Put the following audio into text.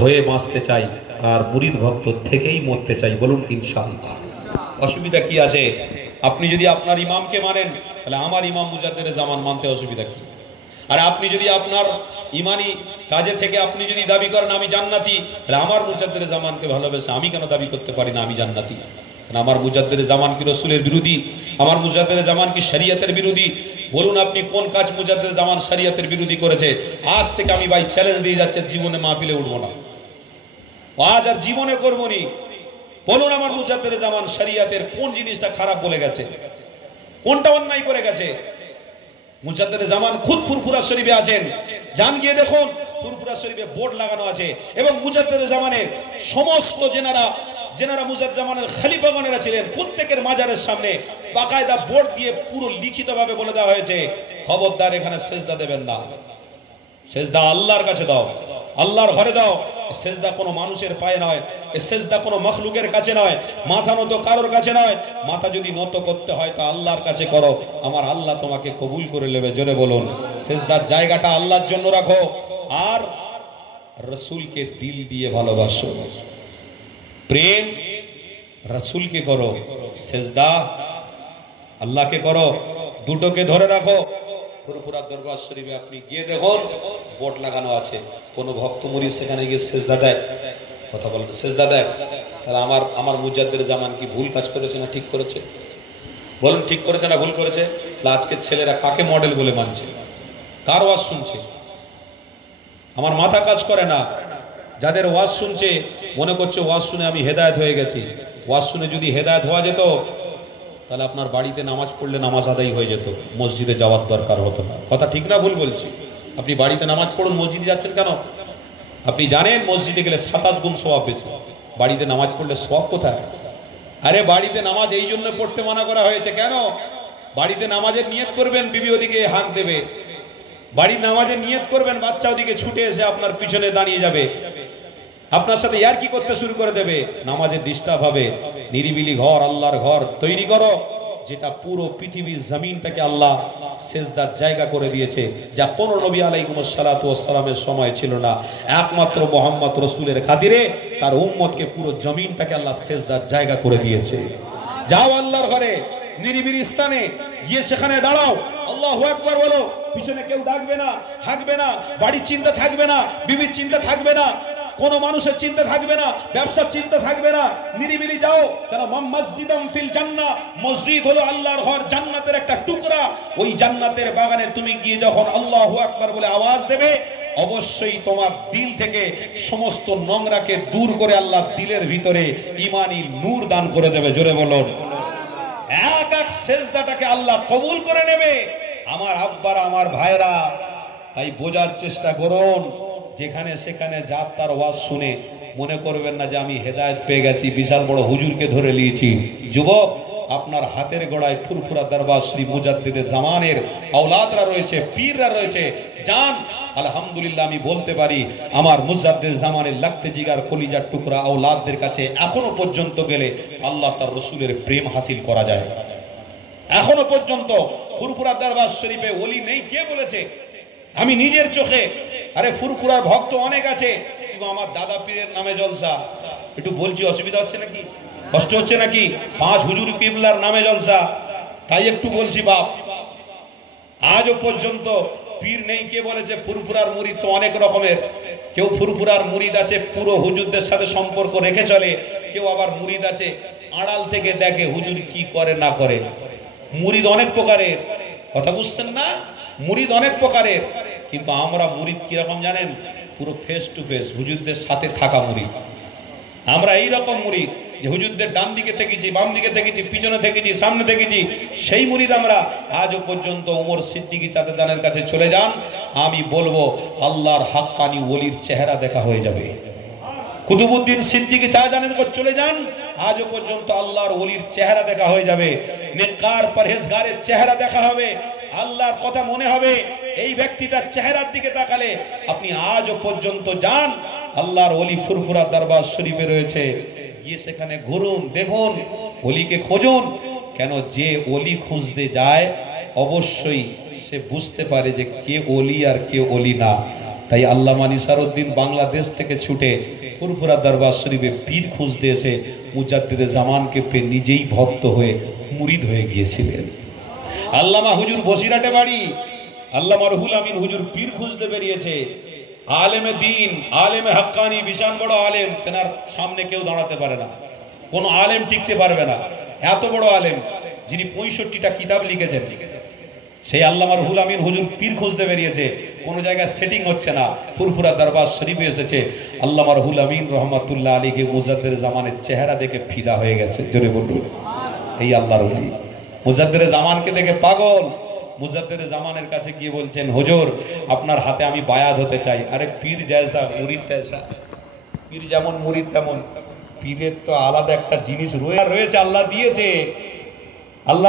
হয়ে বাঁচতে চাই আর মুরিদ ভক্ত থেকেই মরতে চাই, বলুন ইনশাআল্লাহ। অসুবিধা কি আছে? আপনি যদি আপনার ইমামকে মানেন তাহলে আমার ইমাম মুজাদ্দেদ জামান মানতে অসুবিধা কি? আর আপনি যদি আপনার ইমানি কাজে থেকে আপনি যদি দাবি করেন আমি জান্নাতি, তাহলে আমার মুজাদ্দেদ জামানকে ভালোবেসে আমি কেন দাবি করতে পারি না আমি জান্নাতি? কারণ আমার মুজাদ্দেদ জামান কি রসুলের বিরোধী? আমার মুজাদ্দেদ জামান কি শরীয়তের বিরোধী? বলুন আপনি কোন কাজ মুজাদ্দেদ জামান শরীয়তের বিরোধী করেছে? আজ থেকে আমি ভাই চ্যালেঞ্জ দিয়ে যাচ্ছে, জীবনে মাহফিলে উঠবো না, আজ আর জীবনে করবো নি। বলুন আমার মুজাদ্দেদ জামান শরীয়তের কোন জিনিসটা খারাপ বলে গেছে, কোনটা অন্যায় করে গেছে? মুজাদ্দেদ জামান খুদ ফুরফুরা শরীফে আছেন, যান গিয়ে দেখুন ফুরফুরা শরীফে বোর্ড লাগানো আছে। এবং মুজাদ্দেদ জামানের সমস্ত যেনারা মুজাদ্দেদ জামানের খলিফাগণেরা ছিলেন প্রত্যেকের মাজারের সামনে বাকায়দা বোর্ড দিয়ে পুরো লিখিতভাবে বলে দেওয়া হয়েছে, খবরদার এখানে সেজদা দেবেন না, সেজদা আল্লাহর কাছে দাও, আল্লাহর ঘরে দাও। সেজদা কোনো মানুষের পায়ে নয়, এই সেজদা কোনো মখলুকের কাছে নয়, মাথা নত কারোর কাছে নয়। মাথা যদি নত করতে হয় তা আল্লাহর কাছে করো, আমার আল্লাহ তোমাকে কবুল করে নেবে। জোরে বলুন, সেজদার জায়গাটা আল্লাহর জন্য রাখো আর রসুলকে দিল দিয়ে ভালোবাসো, প্রেম রসুলকে করো, সেজদা আল্লাহকে করো, দুটোকে ধরে রাখো। ফুরফুরা দরবার শরীফে আপনি গিয়ে দেখুন বোর্ড লাগানো আছে, কোন ভক্ত মুরিদ সেখানে গিয়ে সেজদা দেয়? কথা বলেন, সেজদা দেয়? তাহলে আমার মুজাদ্দেদ জামান কি ভুল কাজ করেছে না ঠিক করেছে? বলুন ঠিক করেছে না ভুল করেছে? আজকের ছেলেরা কাকে মডেল বলে মানছে, কার ওয়াজ শুনছে? আমার মাথা কাজ করে না। যাদের ওয়াজ শুনছে মনে করছে ওয়াজ শুনে আমি হেদায়েত হয়ে গেছি। ওয়াজ শুনে যদি হেদায়েত হওয়া যেত তাহলে আপনার বাড়িতে নামাজ পড়লে নামাজ আদায় হয়ে যেত, মসজিদে যাওয়ার দরকার হতো না। কথা ঠিক না ভুল বলছি? আপনি বাড়িতে নামাজ পড়ুন, মসজিদে যাচ্ছেন কেন? আপনি জানেন মসজিদে গেলে 27 গুণ সওয়াব বেশি, বাড়িতে নামাজ পড়লে সওয়াব কোথায়? আরে বাড়িতে নামাজ এই জন্য পড়তে মানা করা হয়েছে। কেন? বাড়িতে নামাজের নিয়ত করবেন, বিবি ওদিকে হাত দেবে, বাড়ির নামাজের নিয়ত করবেন, বাচ্চা ওদিকে ছুটে এসে আপনার পিছনে দাঁড়িয়ে যাবে, আপনার সাথে ইয়ার কি করতে শুরু করে দেবে, নামাজের ডিস্টার্ব হবে। নিরিবিলি ঘর, আল্লাহর ঘর তৈরি করো, যেটা পুরো পৃথিবীর জমিনটাকে আল্লাহ সেজদার জায়গা করে দিয়েছে, যা 15 নবী আলাইহিস সালাতু ওয়াস সালামের সময় ছিল না। একমাত্র মুহাম্মদ রাসূলের খাতিরে তার উম্মতকে পুরো জমিনটাকে আল্লাহ সেজদার জায়গা করে দিয়েছে। যাও আল্লাহর ঘরে, নিরিবিলি স্থানে গিয়ে সেখানে দাঁড়াও, আল্লাহু আকবার বলো, পিছনে কেউ ডাকবে না, হাঁকবে না, বাড়ির চিন্তা থাকবে না, বিবির চিন্তা থাকবে না, কোন মানুষের চিন্তা থাকবে না, ব্যবসার চিন্তা থাকবে না, নিরিবিলি যাও। কেন? মসজিদাম ফিল জান্নাহ, মসজিদ হলো আল্লাহর ঘর, জান্নাতের একটা টুকরা। ওই জান্নাতের বাগানে তুমি গিয়ে যখন আল্লাহু আকবার বলে আওয়াজ দেবে, অবশ্যই তোমার দিল থেকে সমস্ত নোংরাকে দূর করে আল্লাহ দিলের ভিতরে ঈমানি নূর দান করে দেবে। জোরে বলুন, এক এক সেজদাটাকে আল্লাহ কবুল করে নেবে। আমার আব্বারা, আমার ভাইরা, তাই বোঝার চেষ্টা করুন। যেখানে সেখানে যার তার ওয়াজ শুনে মনে করবেন না যে আমি হেদায়েত পেয়ে গেছি, বিশাল বড় হুজুরকে ধরে নিয়েছি। যুবক, আপনার হাতের গোড়ায় ফুরফুরা দরবার শ্রী মুজাদ্দেদ জামানের আওলাদরা রয়েছে, পীররা রয়েছে। যান, আলহামদুলিল্লাহ আমি বলতে পারি আমার মুজাদ্দেদ জামানের লাগতে জিগার কলিজার টুকরা আওলাদদের কাছে এখনো পর্যন্ত গেলে আল্লাহ তার রসুলের প্রেম হাসিল করা যায়। এখনো পর্যন্ত ফুরফুরা দরবার শরীফে ওলি নেই কে বলেছে? আমি নিজের চোখে, আরে ফুরফুরার ভক্ত অনেক আছে, কিন্তু আমার দাদা পীরের নামে জলসা। একটু বলছি, অসুবিধা হচ্ছে নাকি? কষ্ট হচ্ছে নাকি? 5 হুজুর কিবলার নামে জলসা, তাই একটু বলছি বাপ। আজও পর্যন্ত পীর নেই কে বলেছে? ফুরফুরার মুরিদ তো অনেক রকমের। কেউ ফুরফুরার মুরিদ আছে পুরো হুজুরদের সাথে সম্পর্ক রেখে চলে, কেউ আবার মুরিদ আছে আড়াল থেকে দেখে হুজুর কি করে না করে। মুরিদ অনেক প্রকারের, কথা বুঝছেন না? মুরিদ অনেক প্রকারের, কিন্তু আমরা মুরিদ কিরকম জানেন? পুরো ফেস টু ফেস হুজুরদের সাথে থাকা মুরিদ। আমরা এইরকম মুরিদ যে হুজুরদের ডান দিকে থেকেছি, বাম দিকে থেকেছি, পিছনে থেকেছি, সামনে থেকেছি, সেই মুরিদ আমরা। আজও পর্যন্ত ওমর সিদ্দিকী চাচাদানের কাছে চলে যান, আমি বলবো আল্লাহর হাক্কানি ওলির চেহারা দেখা হয়ে যাবে। কুতুবউদ্দিন সিদ্দিকী চাচাদানের কাছে চলে যান, আজও পর্যন্ত আল্লাহর ওলির চেহারা দেখা হয়ে যাবে, নেককার পরহেজগারের চেহারা দেখা হবে, আল্লাহর কথা মনে হবে। এই ব্যক্তিটার চেহারার দিকে তাকালে আপনি আজও পর্যন্ত যান, আল্লাহর ওলি ফুরফুরা দরবার শরীফে রয়েছে, গিয়ে সেখানে ঘুরুন, দেখুন, ওলিকে খুঁজুন। কেন? যে ওলি খুঁজতে যায় অবশ্যই সে বুঝতে পারে যে কে ওলি আর কে ওলি না। তাই আল্লামা নিসারউদ্দিন বাংলাদেশ থেকে ছুটে ফুরফুরা দরবার শরীফে পীর খুঁজতে এসে মুজাদ্দিদে জামানকে পেয়ে নিজেই ভক্ত হয়ে মুরিদ হয়ে গিয়েছিলেন। আল্লামা হুজুর বসিরাটে বাড়ি, আল্লামা রুহুল আমিন হুজুর পীর খুঁজতে বেরিয়েছে। আলেমে দিন, আলেমে হাক্কানি, বিশাল বড় আলেম, তেনার সামনে কেউ দাঁড়াতে পারে না, কোনো আলেম টিকতে পারবে না। এত বড় আলেম যিনি 65টা কিতাব লিখেছেন, সেই আল্লামা রুহুল আমিন হুজুর পীর খুঁজতে বেরিয়েছে, কোনো জায়গায় সেটিং হচ্ছে না। ফুরফুরা দরবার শরীফে এসেছে। আল্লামা রুহুল আমিন রহমাতুল্লাহ আলীকে মুজাদ্দিদ জামানের চেহারা দেখে ফিদা হয়ে গেছে। জোরে বলুন, এই আল্লাহর ওলি মুজাদ্দিদ জামানকে দেখে পাগল। মুজাদ্দিদ জামানের কাছে গিয়ে বলছেন, হুজুর আপনার হাতে আমি বায়াত হতে চাই। আরে পীর জয়সা মুরিদ জয়সা, পীর যেমন মুরিদ তেমন। পীরের তো আলাদা একটা জিনিস রয়েছে, আল্লাহ দিয়েছে। আল্লাহর